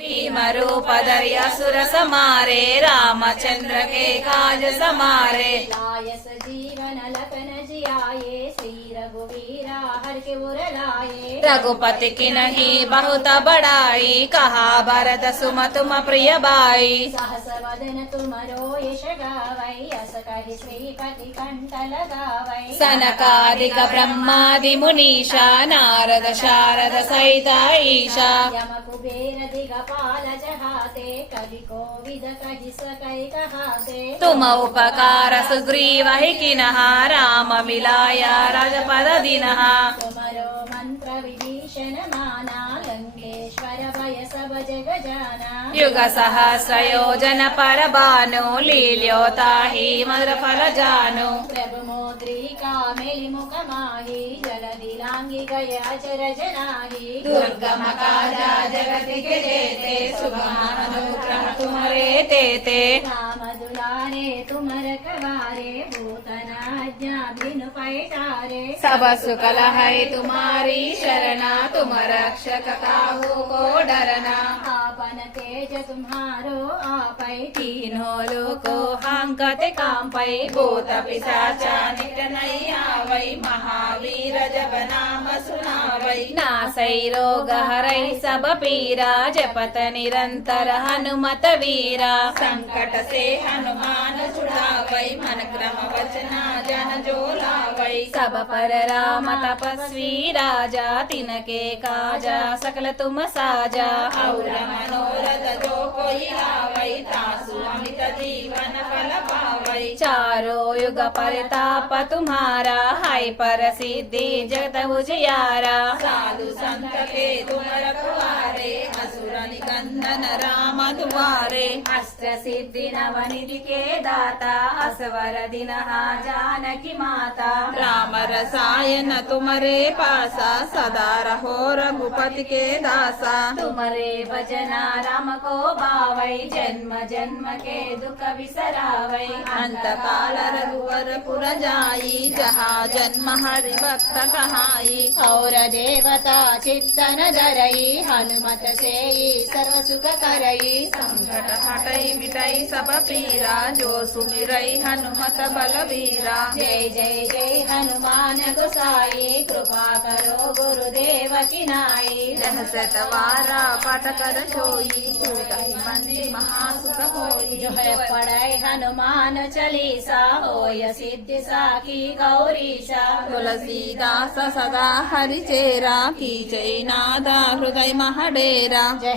भीम रूप धरि असुर समारे रामचंद्र के काज समारे लाय जीवन लखन जियाए श्री रघुवीरा हर के उर लाए रघुपति की नहीं बहुत बड़ाई कहा भरत सुम तुम प्रिय बाई सहस वदन तुम यश गावै अस कहि श्रीपति कंठ लगावै सनकादिक ब्रह्मादि मुनीषा नारद शारद सहित ईशा यम कुबेर दिगपाल तुम उपकार सुग्रीव हि राजपद दिन तुम मंत्र विभीषण युग सहस योजन पर बानो लील्योता मधुर फल जानो प्रभु मोद्री का मेलि मुख माही युगसहस्रयोजनपरबानो लील्योताहि मधुरफलजानो प्रभुमोद्रीकामेलिमुखमाहि दुर्गम दुर्गमकाजा जगति गिरेते सुभामनुक्रम तुमरे ते ते मधुलारे तुमर कवारे भूतनाज्ञाभिनुपैटारे सब सुकल है तुम्हारी शरणा तुम रक्षक काहू को डरना तुम्हारो आपै तीनों लोको हांकते काम पै भूत पिशाचा नित नहीं आवै महावीर जब नाम सुनावै नासै रोग हरै सब पीरा जपत निरंतर हनुमत वीरा संकट से हनुमान छुड़ावै मन क्रम वचना जन जो लावै सब पर राम तपस्वी राजा तिनके काजा सकल तुम साजा और मनोरथ जो कोई लावै तासु अमित जीवन फल पावै चारो युग परताप तुम्हारा हाय पर सिद्धि जगत उजियारा साधु संत के तुम रखवारे असुर निकंदन राम दुआरे अष्ट सिद्धि नवनिधि के दाता असवर दिन जानकी माता राम रसायन तुम्हारे पासा सदा रहो रघुपति के दासा तुम्हारे भजना राम को बावै जन्म जन्म के दुख बिसरावै अंत काल रघुवर पुर जाई जहाँ जन्म हरि भक्त कहाई और देवता चित्तन धरई हनुमत से सर्व सुख करई संकट हटई मिटई सब पीरा जो सुमिरई हनुमत बलवीरा जय जय जय हनुमान गोसाई कृपा करो गुरुदेव की नाई रहसत वारा पट कर सोई बंदी महासुख होई। जो है पढ़ाई हनुमान चालीसा होय सिद्धि साखी गौरीशा। तुलसीदास सदा हरिचेरा की जय नादा हृदय महडेरा। जय